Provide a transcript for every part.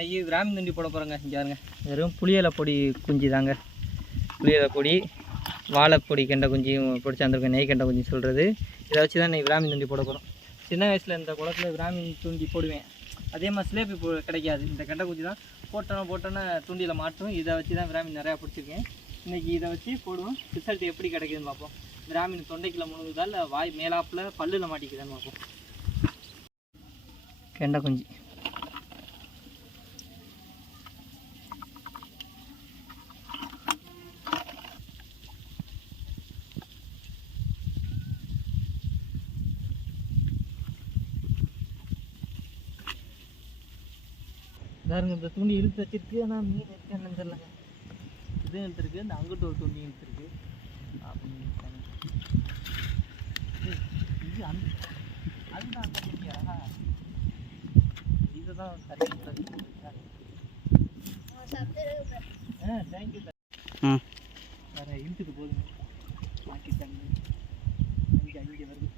நெய் கிராமி தண்டி போட போகிறோங்க. இங்கே பாருங்க, வெறும் புளியலை பொடி குஞ்சு தாங்க. புளியலை பொடி, வாழைப்பொடி கெண்டை குஞ்சியும் பொடிச்சு வந்திருக்கேன். நெய் கெண்டை குஞ்சு சொல்கிறது. இதை வச்சு தான் நெய் கிராமி தண்டி போட போகிறோம். சின்ன வயசில் இந்த குளத்தில் கிராமி தூண்டி போடுவேன். அதே மாதிரி சிலேபி கிடைக்காது. இந்த கெண்டை குஞ்சு தான் போட்டோன்னே தூண்டியில் மாட்டும். இதை வச்சு தான் கிராமி நிறையா பிடிச்சிருக்கேன். இன்றைக்கி இதை வச்சு போடுவோம். ரிசல்ட் எப்படி கிடைக்குதுன்னு பார்ப்போம். கிராமின் தொண்டைக்குள்ள முழுகுதா இல்லை வாய் மேலாப்பில் பல்லில் மாட்டிக்குதான்னு பார்ப்போம். கெண்டை குஞ்சு பாருங்க, இந்த துணி இழுத்து வச்சிருக்கு. ஆனால் மீன் இருக்கு என்னன்னு தெரியலங்க. இது இழுத்துருக்கு, இந்த அங்கிட்ட ஒரு துணி இழுத்துருக்கு. இது அதுதான் அந்த துணியா? இதை தான் சரியாக தேங்க்யூ சார். வேறு இழுத்துட்டு போதுங்க. மாட்டிட்டாங்க. அங்கே வருது.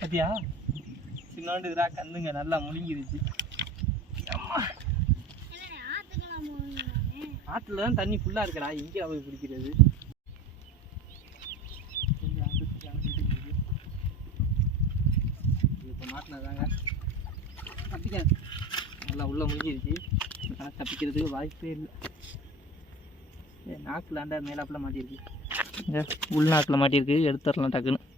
பத்தியா சின்னோண்டு இதா கந்துங்க நல்லா முழுங்கிருச்சு. ஆற்றுல தான் தண்ணி ஃபுல்லாக இருக்கடா, இங்கே போய் பிடிக்கிறது. இப்போ மாட்டினதாங்க தப்பிக்க நல்லா உள்ளே முழுங்கிருச்சு. ஆனால் தப்பிக்கிறதுக்கு வாய்ப்பே இல்லை. நாக்கில் ஆண்டா மேலாப்பில் மாட்டியிருக்கு. உள்நாக்கில் மாட்டியிருக்கு. எடுத்துடலாம் டக்குன்னு.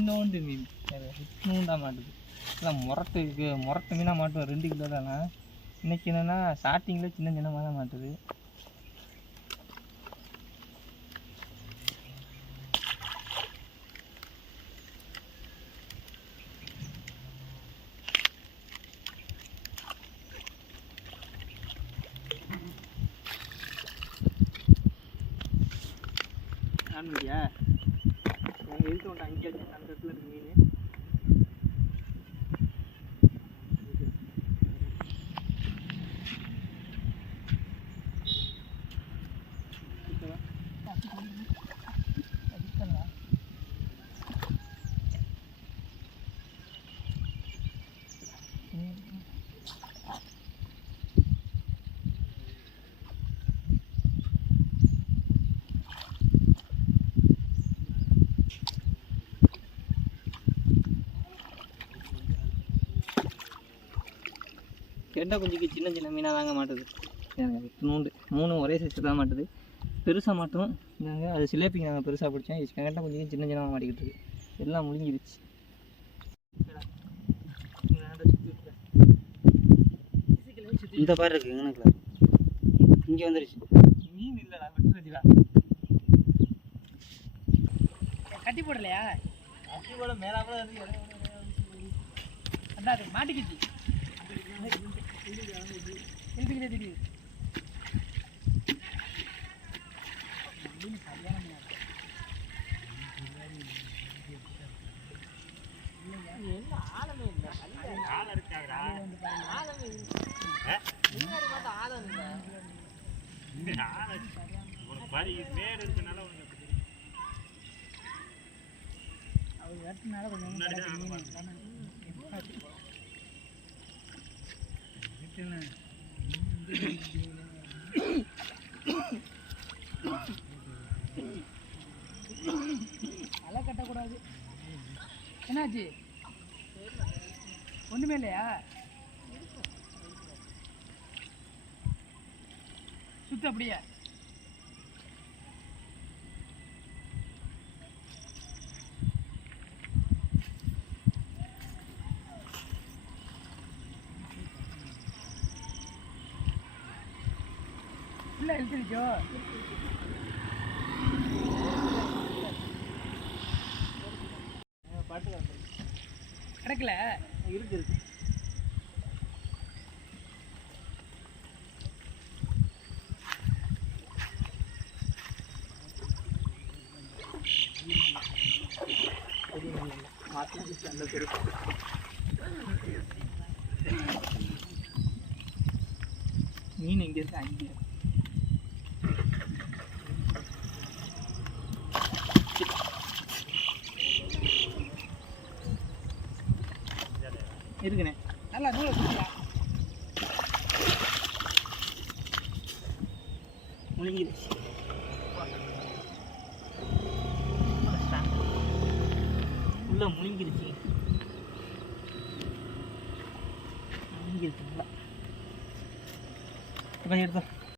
இன்னொன்று மீன் இன்னும் தான் மாட்டுது. எல்லாம் முரட்டு மீனாக மாட்டுவோம். 2 கிலோ தானே. இன்னைக்கு என்னென்னா ஸ்டார்டிங்கில் சின்ன சின்னமாக தான் மாட்டுது. காண்பியா நாங்கள் இழுத்து கொண்டு அங்கே அந்த இடத்துல இருக்கு மீன். கெண்டை குஞ்சுக்கு சின்ன சின்ன மீனாக தாங்க மாட்டுது. நூண்டு 3 ஒரே சைஸு தான் மாட்டுது. பெருசாக மாட்டோம் நாங்க. அது சிலேப்பிங்க நாங்கள் பெருசாக பிடிச்சேன். கெண்டை குஞ்சுக்கு சின்ன சின்னமாக மாட்டிக்கிட்டு இருக்கு. எல்லாம் முழுங்கிருச்சு. இந்த பாரு இருக்கு எங்கனக்குல இங்கே வந்துருச்சு. மீன் இல்லைடா, விட்டுருச்சுடா. கட்டி போடலையா? கட்டி போட மேலாக அதான் அது மாட்டிக்கிச்சு. அலை கட்டக்கூடாது. என்னாச்சு? ஒன்றுமே இல்லையா? சுத்த அப்படியே இல்லை இழுத்துருச்சோ. கிடக்கல இருக்கு இருக்கு. மீன் எங்க இருக்கு? அங்கே இருக்குண்ணே. நல்லா நூலை குடிக்கலாம். முழுங்கிருச்சு. உள்ள முழுங்கிருச்சு. முழுங்கிருச்சு நல்லா. இப்போ எடுத்தோம்.